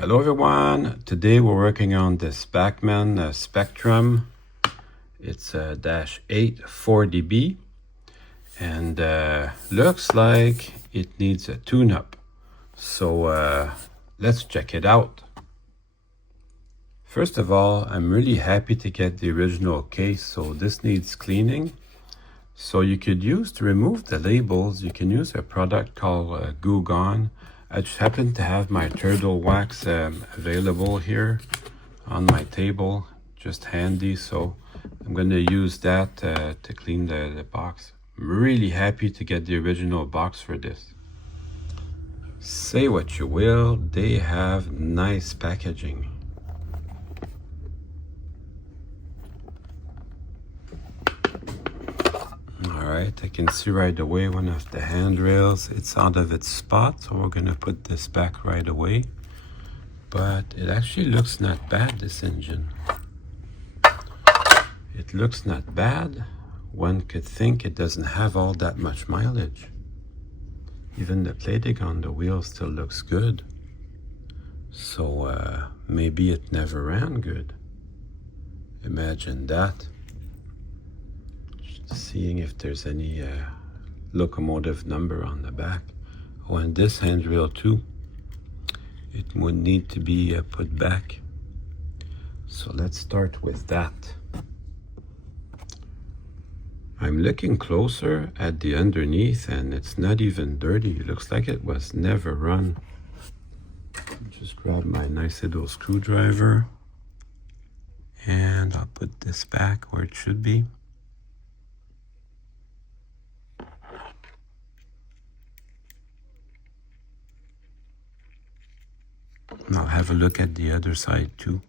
Hello everyone, today we're working on this Bachmann Spectrum. It's a -8 4dB and looks like it needs a tune-up. So let's check it out. First of all, I'm really happy to get the original case, so this needs cleaning. So you could use, to remove the labels, you can use a product called Goo Gone. I just happen to have my turtle wax available here on my table, just handy, so I'm going to use that to clean the box. I'm really happy to get the original box for this. Say what you will, they have nice packaging. Alright, I can see right away one of the handrails, it's out of its spot, so we're going to put this back right away. But it actually looks not bad, this engine. It looks not bad. One could think it doesn't have all that much mileage. Even the plating on the wheel still looks good. So maybe it never ran good. Imagine that. Seeing if there's any locomotive number on the back. Oh, and this handrail too. It would need to be put back. So let's start with that. I'm looking closer at the underneath and it's not even dirty. It looks like it was never run. Just grab my nice little screwdriver and I'll put this back where it should be. And I'll have a look at the other side too.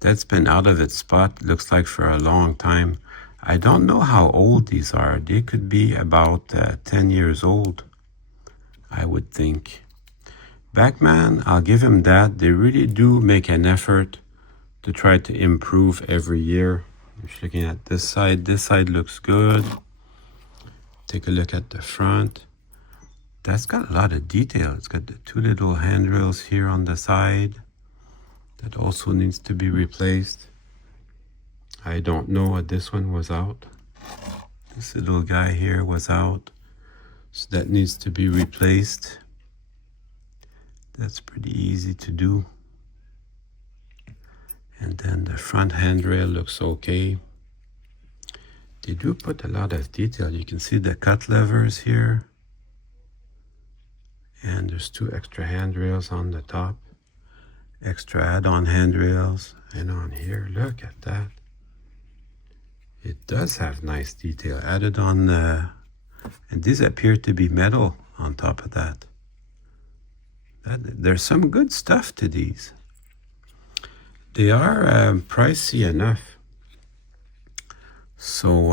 That's been out of its spot, looks like for a long time. I don't know how old these are. They could be about 10 years old, I would think. Bachmann, I'll give him that. They really do make an effort to try to improve every year. I'm just looking at this side. This side looks good. Take a look at the front. That's got a lot of detail. It's got the two little handrails here on the side. That also needs to be replaced. I don't know what this one was out. This little guy here was out. So that needs to be replaced. That's pretty easy to do. And then the front handrail looks okay. They do put a lot of detail. You can see the cut levers here. And there's two extra handrails on the top. Extra add-on handrails. And on here, look at that. It does have nice detail added on, and these appear to be metal on top of that. There's some good stuff to these. They are pricey enough. So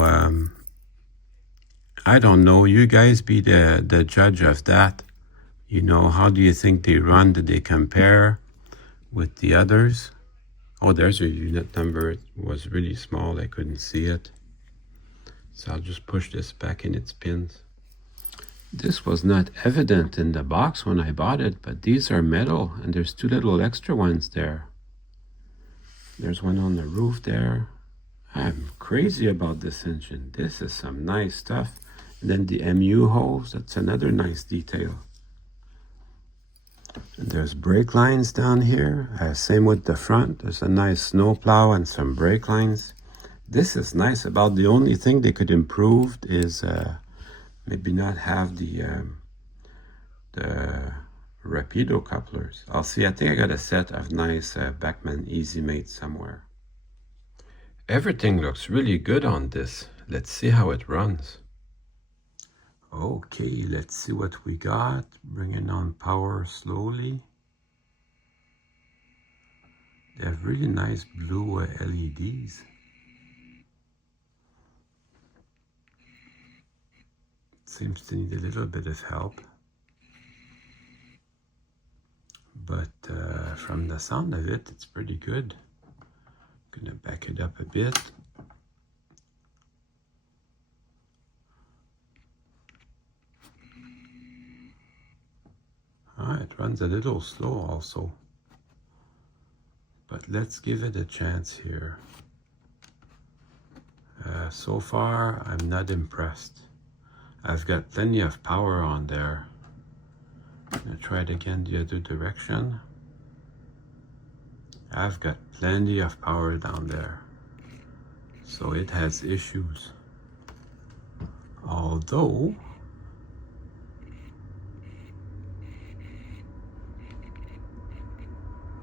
I don't know. You guys be the judge of that. You know, how do you think they run? Do they compare with the others? Oh, there's a unit number. It was really small. I couldn't see it. So I'll just push this back in its pins. This was not evident in the box when I bought it, but these are metal and there's two little extra ones there. There's one on the roof there. I'm crazy about this engine. This is some nice stuff. And then the MU hose, that's another nice detail. And there's brake lines down here. Same with the front. There's a nice snow plow and some brake lines. This is nice. About the only thing they could improve is maybe not have the Rapido couplers. I'll see. I think I got a set of nice Bachmann Easy Mate somewhere. Everything looks really good on this. Let's see how it runs. Okay, let's see what we got. Bringing on power slowly. They have really nice blue LEDs. Seems to need a little bit of help. But from the sound of it, it's pretty good. I'm gonna back it up a bit. it runs a little slow also. But let's give it a chance here. So far, I'm not impressed. I've got plenty of power on there. I'm gonna try it again the other direction. I've got plenty of power down there. So it has issues. Although,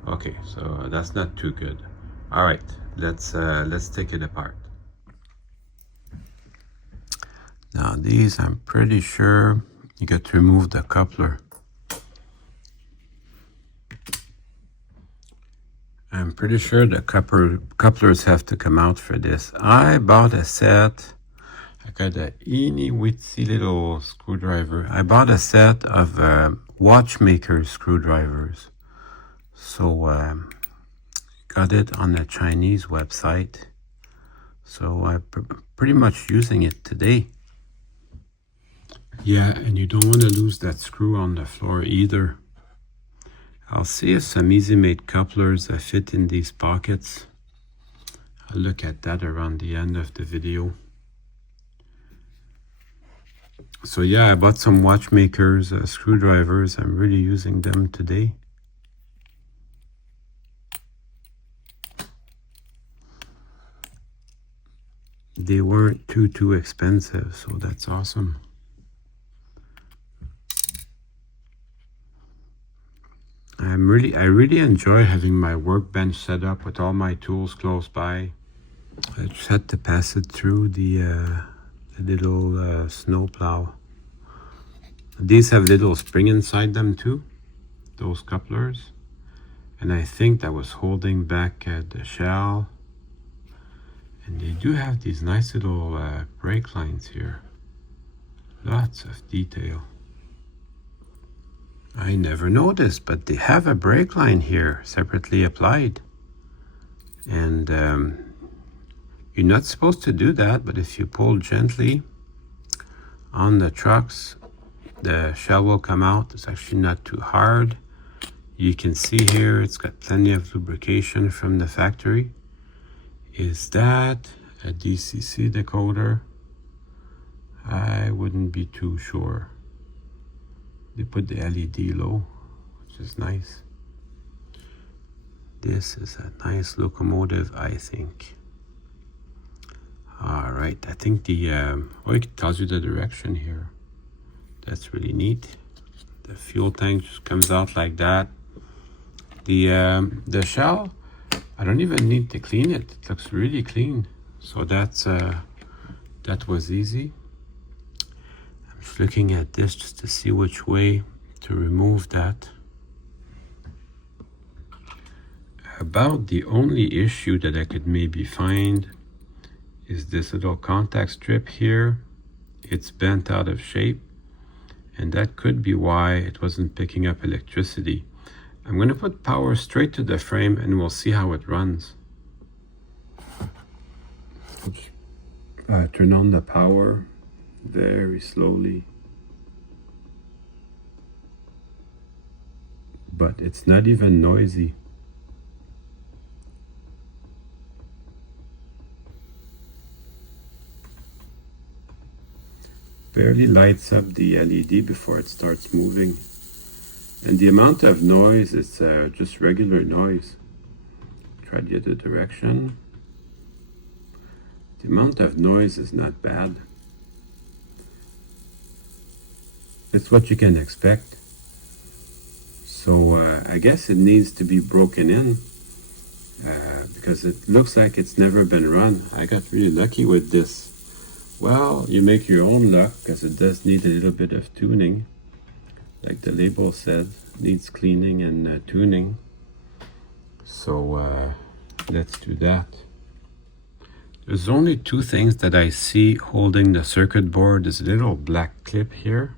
okay, so that's not too good. All right, let's take it apart. Now these, I'm pretty sure you got to remove the coupler. I'm pretty sure the couplers have to come out for this. I bought a set. I got a teeny witsy little screwdriver. I bought a set of watchmaker screwdrivers. So got it on a Chinese website. So I'm pretty much using it today. Yeah, and you don't want to lose that screw on the floor either. I'll see if some easy-made couplers fit in these pockets. I'll look at that around the end of the video. So yeah, I bought some watchmakers screwdrivers. I'm really using them today. They weren't too expensive, so that's awesome. I really enjoy having my workbench set up with all my tools close by. I just had to pass it through the little snow plow. These have little spring inside them too, those couplers. And I think that was holding back the shell. And they do have these nice little brake lines here. Lots of detail. I never noticed, but they have a brake line here, separately applied. And you're not supposed to do that, but if you pull gently on the trucks, the shell will come out. It's actually not too hard. You can see here, it's got plenty of lubrication from the factory. Is that a DCC decoder? I wouldn't be too sure. They put the LED low, which is nice. This is a nice locomotive, I think. All right, I think the, it tells you the direction here. That's really neat. The fuel tank just comes out like that. The shell, I don't even need to clean it. It looks really clean. So that's, that was easy. Looking at this just to see which way to remove that. About the only issue that I could maybe find is this little contact strip here. It's bent out of shape, and that could be why it wasn't picking up electricity. I'm going to put power straight to the frame and we'll see how it runs. Turn on the power very slowly, but it's not even noisy. Barely lights up the LED before it starts moving, and the amount of noise is just regular noise. Try the other direction. The amount of noise is not bad. It's what you can expect. So I guess it needs to be broken in because it looks like it's never been run. I got really lucky with this. Well, you make your own luck because it does need a little bit of tuning. Like the label said, needs cleaning and tuning. So let's do that. There's only two things that I see holding the circuit board. There's a little black clip here.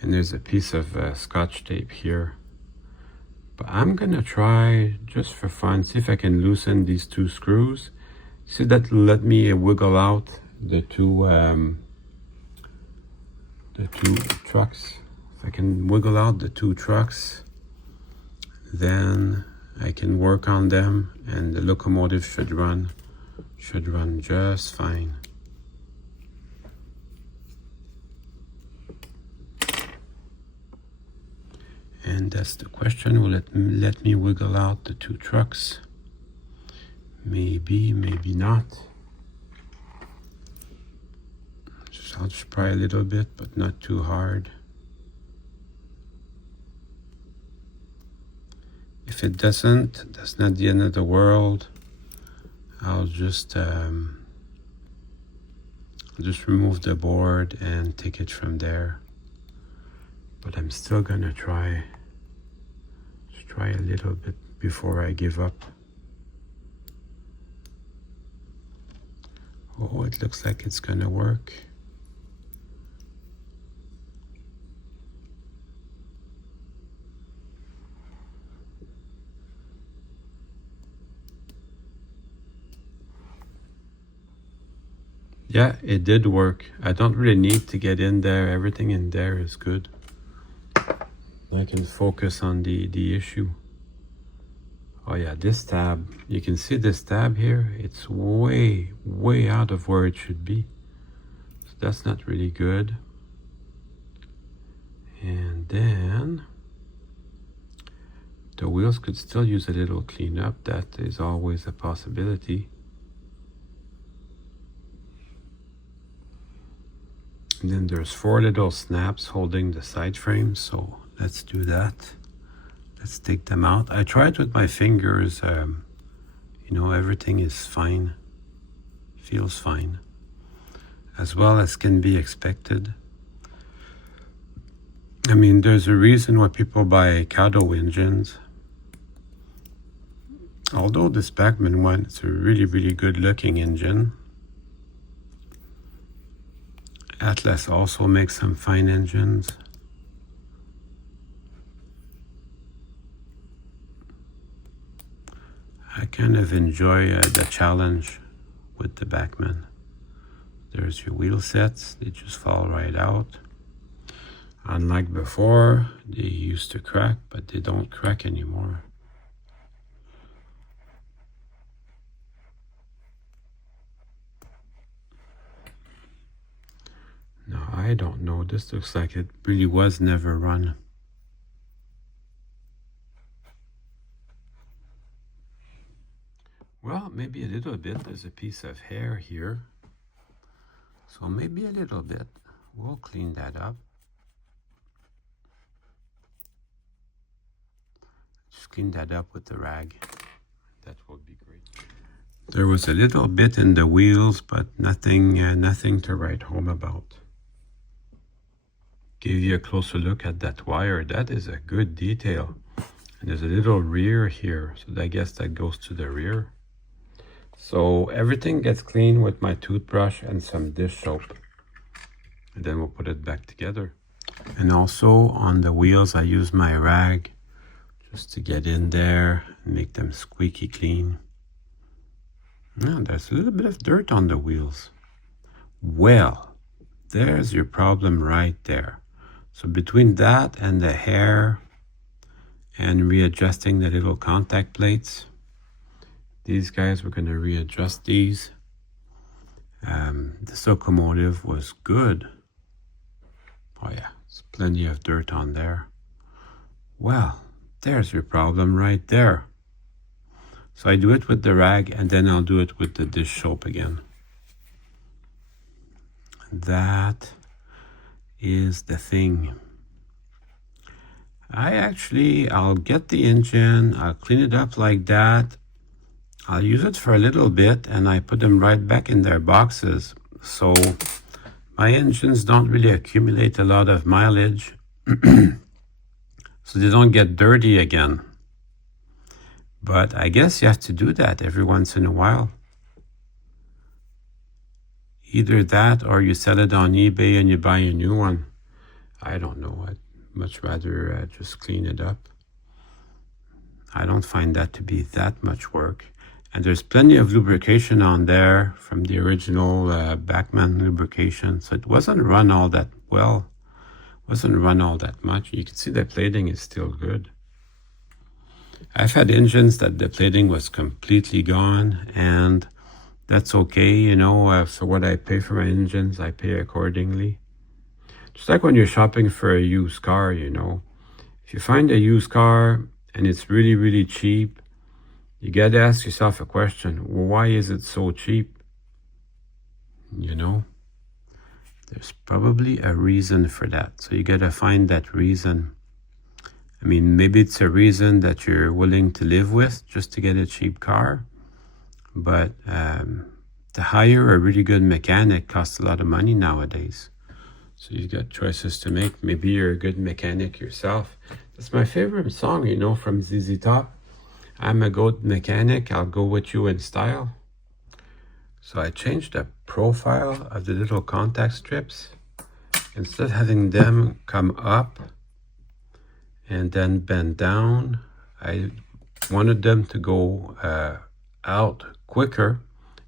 And there's a piece of Scotch tape here. But I'm gonna try, just for fun, see if I can loosen these two screws. See, that let me wiggle out the two trucks If I can wiggle out the two trucks, then I can work on them and the locomotive should run just fine. And that's the question. Will it let me wiggle out the two trucks? Maybe, maybe not. I'll just pry a little bit, but not too hard. If it doesn't, that's not the end of the world. I'll just remove the board and take it from there. But I'm still gonna try a little bit before I give up. Oh, it looks like it's gonna work. Yeah, it did work. I don't really need to get in there. Everything in there is good. I can focus on the issue. Oh yeah, this tab, you can see this tab here, it's way out of where it should be. So that's not really good. And then the wheels could still use a little cleanup. That is always a possibility. And then there's 4 little snaps holding the side frames, so let's do that. Let's take them out. I tried with my fingers, you know, everything is fine, feels fine, as well as can be expected. I mean, there's a reason why people buy Kato engines. Although this Bachmann one, it's a really good looking engine. Atlas also makes some fine engines. I kind of enjoy the challenge with the Bachmann. There's your wheel sets, they just fall right out. Unlike before, they used to crack, but they don't crack anymore. No, I don't know. This looks like it really was never run. Well, maybe a little bit. There's a piece of hair here. So maybe a little bit. We'll clean that up. Just clean that up with the rag. That would be great. There was a little bit in the wheels, but nothing to write home about. Give you a closer look at that wire. That is a good detail. And there's a little rear here, so I guess that goes to the rear. So everything gets cleaned with my toothbrush and some dish soap. And then we'll put it back together. And also on the wheels, I use my rag just to get in there and make them squeaky clean. Now, there's a little bit of dirt on the wheels. Well, there's your problem right there. So between that and the hair and readjusting the little contact plates, these guys, we're going to readjust these. This locomotive was good. Oh yeah, there's plenty of dirt on there. Well, there's your problem right there. So I do it with the rag and then I'll do it with the dish soap again. That is the thing. I'll get the engine, I'll clean it up like that. I'll use it for a little bit and I put them right back in their boxes. So my engines don't really accumulate a lot of mileage. So they don't get dirty again. But I guess you have to do that every once in a while. Either that or you sell it on eBay and you buy a new one. I don't know. I'd much rather just clean it up. I don't find that to be that much work. And there's plenty of lubrication on there from the original Bachmann lubrication. So it wasn't run all that well. Wasn't run all that much. You can see the plating is still good. I've had engines that the plating was completely gone, and that's okay, you know. For what I pay for my engines, I pay accordingly. Just like when you're shopping for a used car, you know. If you find a used car and it's really, really cheap, you got to ask yourself a question. Well, why is it so cheap? You know, there's probably a reason for that. So you got to find that reason. I mean, maybe it's a reason that you're willing to live with just to get a cheap car. But to hire a really good mechanic costs a lot of money nowadays. So you've got choices to make. Maybe you're a good mechanic yourself. That's my favorite song, you know, from ZZ Top. I'm a good mechanic, I'll go with you in style. So I changed the profile of the little contact strips. Instead of having them come up and then bend down, I wanted them to go out quicker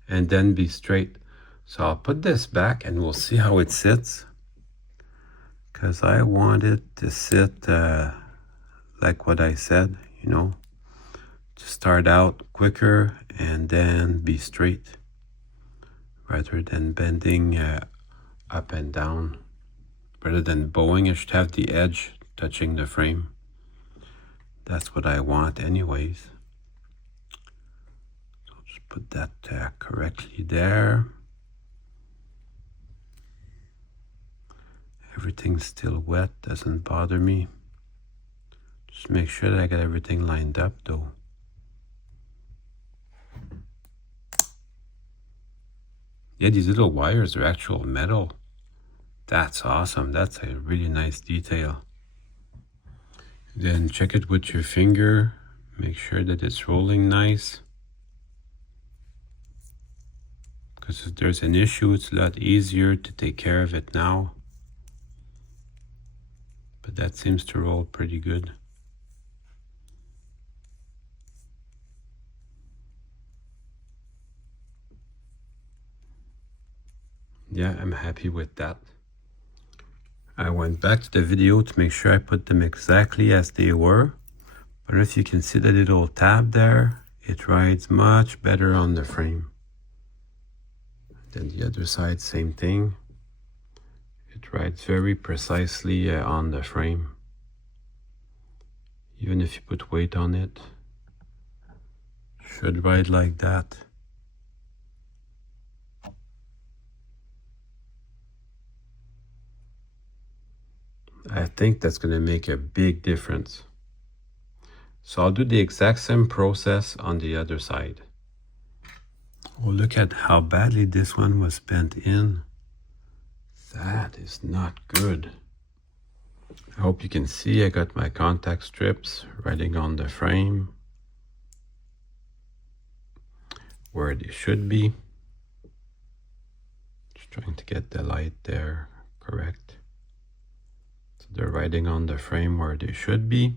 and then be straight. So I'll put this back and we'll see how it sits. Because I want it to sit like what I said, you know, to start out quicker and then be straight rather than bending up and down. Rather than bowing, it should have the edge touching the frame. That's what I want anyways. So I'll just put that correctly there. Everything's still wet, doesn't bother me. Just make sure that I got everything lined up though. Yeah, these little wires are actual metal. That's awesome. That's a really nice detail. Then check it with your finger. Make sure that it's rolling nice. Because if there's an issue, it's a lot easier to take care of it now. But that seems to roll pretty good. Yeah, I'm happy with that. I went back to the video to make sure I put them exactly as they were. But if you can see the little tab there, it rides much better on the frame. Then the other side, same thing. It rides very precisely on the frame. Even if you put weight on it, it should ride like that. I think that's going to make a big difference. So I'll do the exact same process on the other side. Oh, look at how badly this one was bent in. That is not good. I hope you can see I got my contact strips riding on the frame where they should be. Just trying to get the light there correct. So they're riding on the frame where they should be.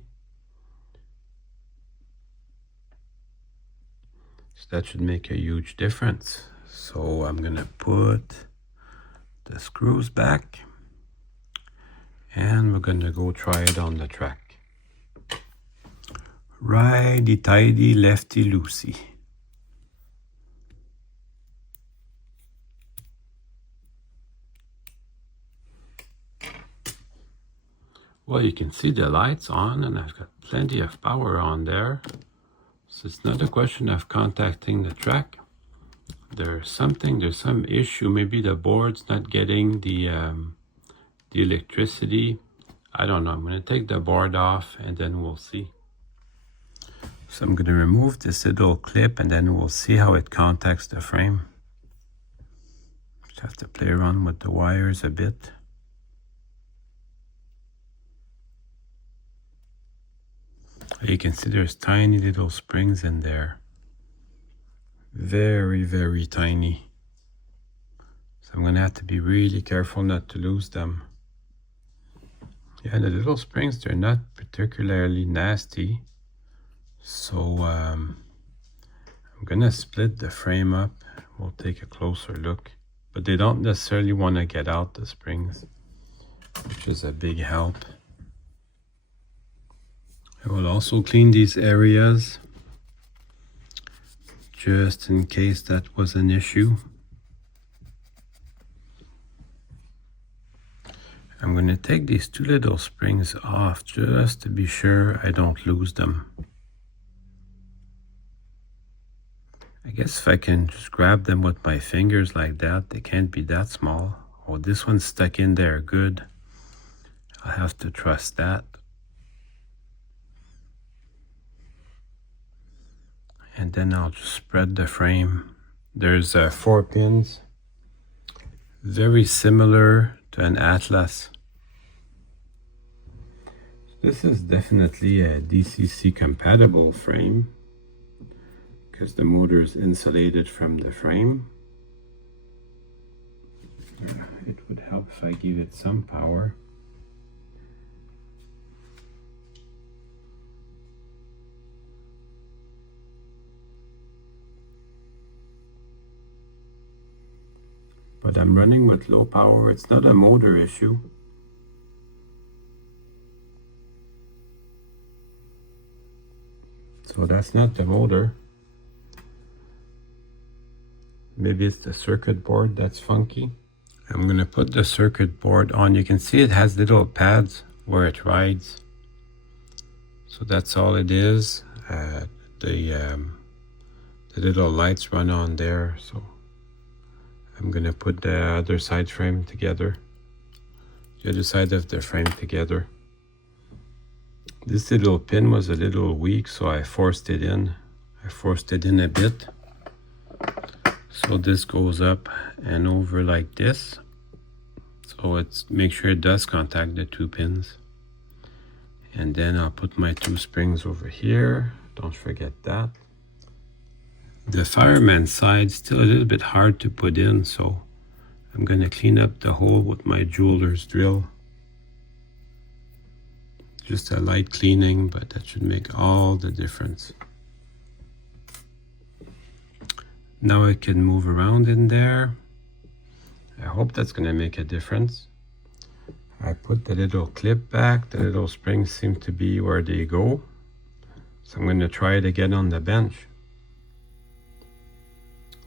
So that should make a huge difference. So I'm gonna put the screws back and we're gonna go try it on the track. Righty-tighty, lefty-loosey. Well, you can see the lights on and I've got plenty of power on there. So it's not a question of contacting the track. There's some issue. Maybe the board's not getting the electricity. I don't know. I'm going to take the board off and then we'll see. So I'm going to remove this little clip and then we'll see how it contacts the frame. Just have to play around with the wires a bit. You can see there's tiny little springs in there. Very, very tiny. So I'm going to have to be really careful not to lose them. Yeah, the little springs, they're not particularly nasty. So I'm going to split the frame up. We'll take a closer look. But they don't necessarily want to get out, the springs. which is a big help. I will also clean these areas just in case that was an issue. I'm going to take these two little springs off just to be sure I don't lose them. I guess if I can just grab them with my fingers like that, they can't be that small. Oh, this one's stuck in there good. I'll have to trust that. And then I'll just spread the frame. There's 4 pins, very similar to an Atlas. This is definitely a DCC compatible frame because the motor is insulated from the frame. It would help if I give it some power. But I'm running with low power. It's not a motor issue. So that's not the motor. Maybe it's the circuit board that's funky. I'm going to put the circuit board on. You can see it has little pads where it rides. So that's all it is. The little lights run on there. So I'm going to put the other side frame together. The other side of the frame together. This little pin was a little weak, so I forced it in. I forced it in a bit. So this goes up and over like this. So make sure it does contact the 2 pins. And then I'll put my 2 springs over here. Don't forget that. The fireman side still a little bit hard to put in, so I'm going to clean up the hole with my jeweler's drill. Just a light cleaning, but that should make all the difference. Now I can move around in there. I hope that's going to make a difference. I put the little clip back. The little springs seem to be where they go. So I'm going to try it again on the bench.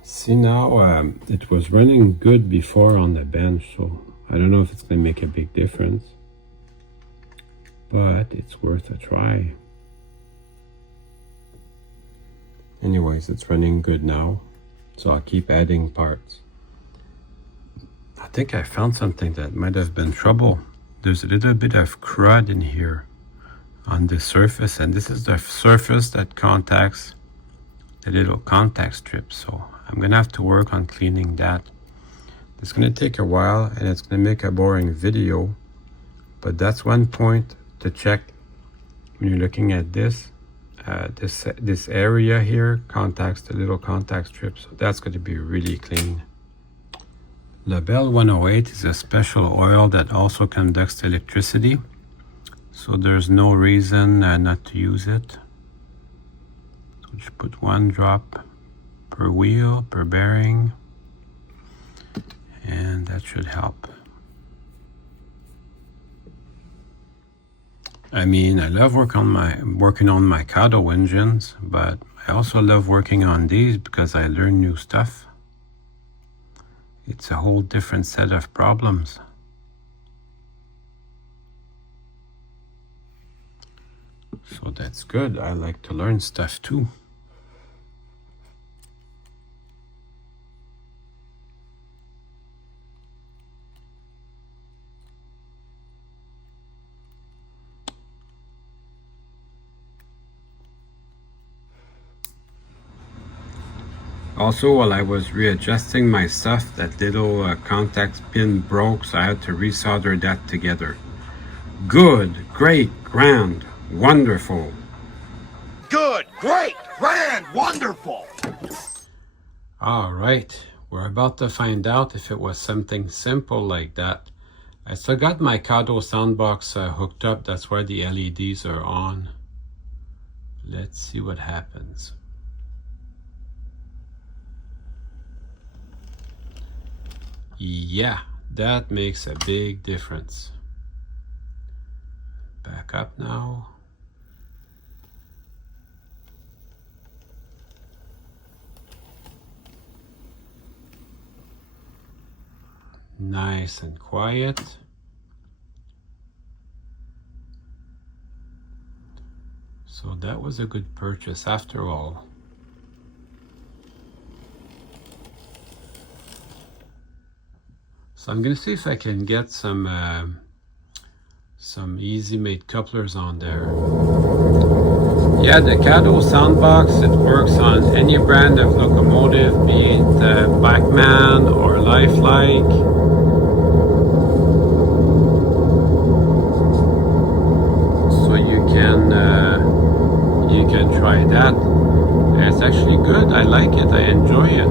See now, it was running good before on the bench, so I don't know if it's going to make a big difference. But it's worth a try. Anyways, it's running good now. So I'll keep adding parts. I think I found something that might have been trouble. There's a little bit of crud in here on the surface, and this is the surface that contacts the little contact strip. So I'm gonna have to work on cleaning that. It's gonna take a while and it's gonna make a boring video, but that's one point to check when you're looking at this. This area here contacts the little contact strip, so that's going to be really clean. Labelle 108 is a special oil that also conducts electricity, so there's no reason not to use it. So just put 1 drop per wheel, per bearing, and that should help. I mean, I love working on my Kato engines, but I also love working on these because I learn new stuff. It's a whole different set of problems. So that's good. I like to learn stuff too. Also, while I was readjusting my stuff, that little contact pin broke, so I had to resolder that together. Good, great, grand, wonderful. Good, great, grand, wonderful. All right, we're about to find out if it was something simple like that. I still got my Kato soundbox hooked up. That's where the LEDs are on. Let's see what happens. Yeah, that makes a big difference. Back up now. Nice and quiet. So that was a good purchase after all. So I'm gonna see if I can get some Easy Mate couplers on there. Yeah, the Caddo Soundbox, it works on any brand of locomotive, be it Bachmann or Lifelike. So you can try that. It's actually good. I like it. I enjoy it.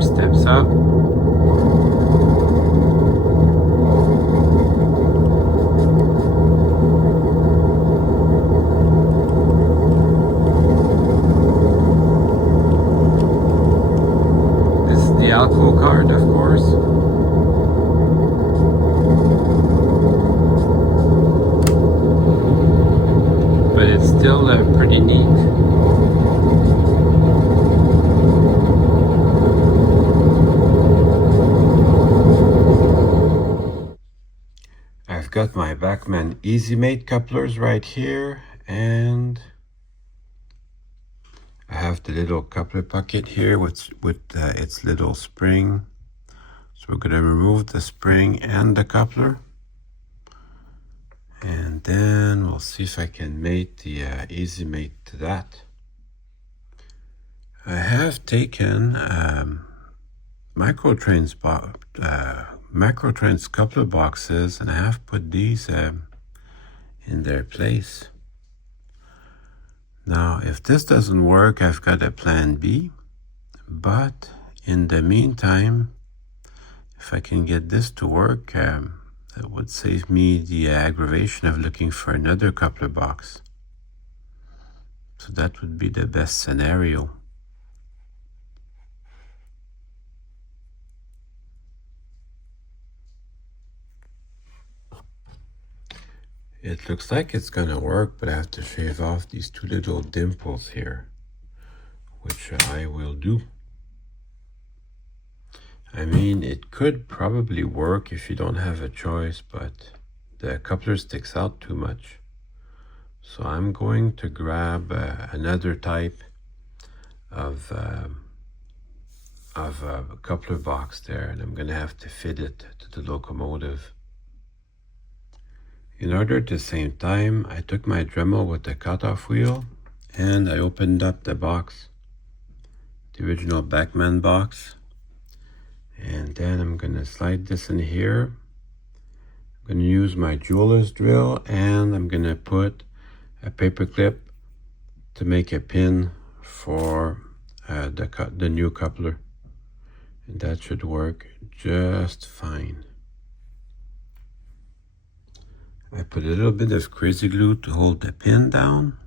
Steps up. This is the Alco card, of course. But it's still pretty neat. I've got my Bachmann Easy Mate couplers right here, and I have the little coupler pocket here with its little spring. So we're going to remove the spring and the coupler, and then we'll see if I can mate the Easy Mate to that. I have taken Microtrains coupler boxes, and I have put these in their place. Now, if this doesn't work, I've got a plan B, but in the meantime, if I can get this to work, that would save me the aggravation of looking for another coupler box. So that would be the best scenario. It looks like it's gonna work, but I have to shave off these two little dimples here, which I will do. I mean, it could probably work if you don't have a choice, but the coupler sticks out too much. So I'm going to grab another type of coupler box there, and I'm gonna have to fit it to the locomotive. In order at the same time, I took my Dremel with the cutoff wheel and I opened up the box, the original Bachmann box, and then I'm going to slide this in here. I'm going to use my jeweler's drill, and I'm going to put a paper clip to make a pin for the new coupler, and that should work just fine. I put a little bit of crazy glue to hold the pin down,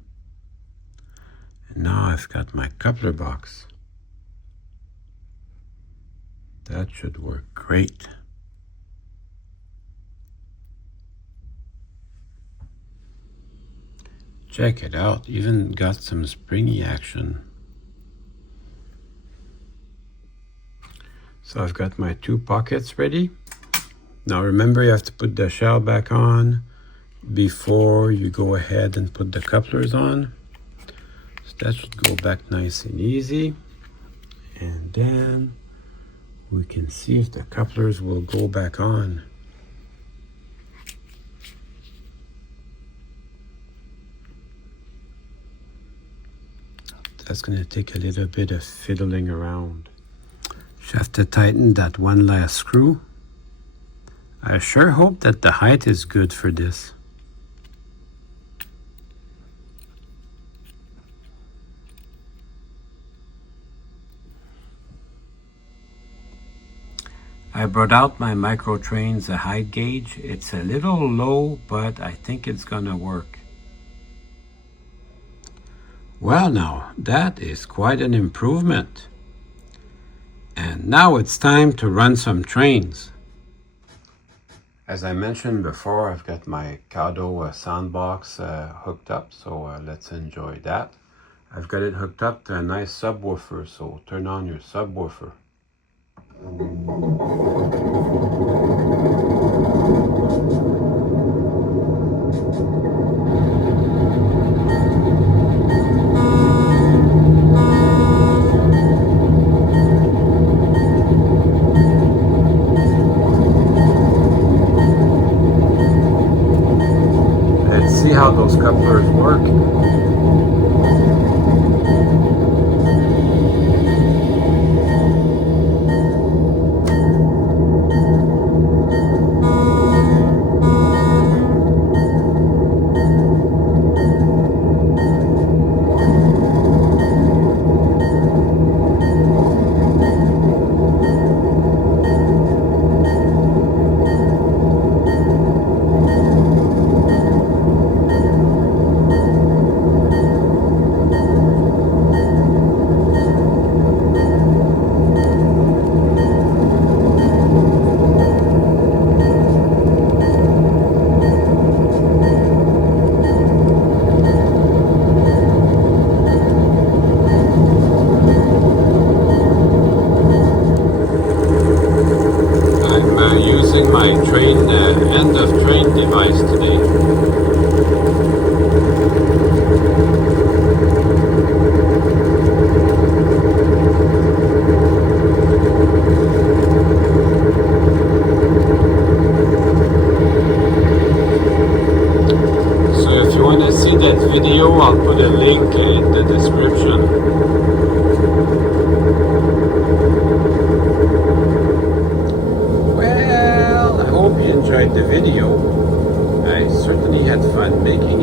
and now I've got my coupler box. That should work great. Check it out, even got some springy action. So I've got my two pockets ready. Now remember, you have to put the shell back on before you go ahead and put the couplers on. So that should go back nice and easy. And then we can see if the couplers will go back on. That's going to take a little bit of fiddling around. Just have to tighten that one last screw. I sure hope that the height is good for this. I brought out my Microtrains height gauge. It's a little low, but I think it's gonna work. Well now, that is quite an improvement. And now it's time to run some trains. As I mentioned before, I've got my Kado soundbox hooked up, so let's enjoy that. I've got it hooked up to a nice subwoofer, so turn on your subwoofer. Let's see how those couplers work. Using my end of train device today. So if you want to see that video, I'll put a link in the description. Hope you enjoyed the video. I certainly had fun making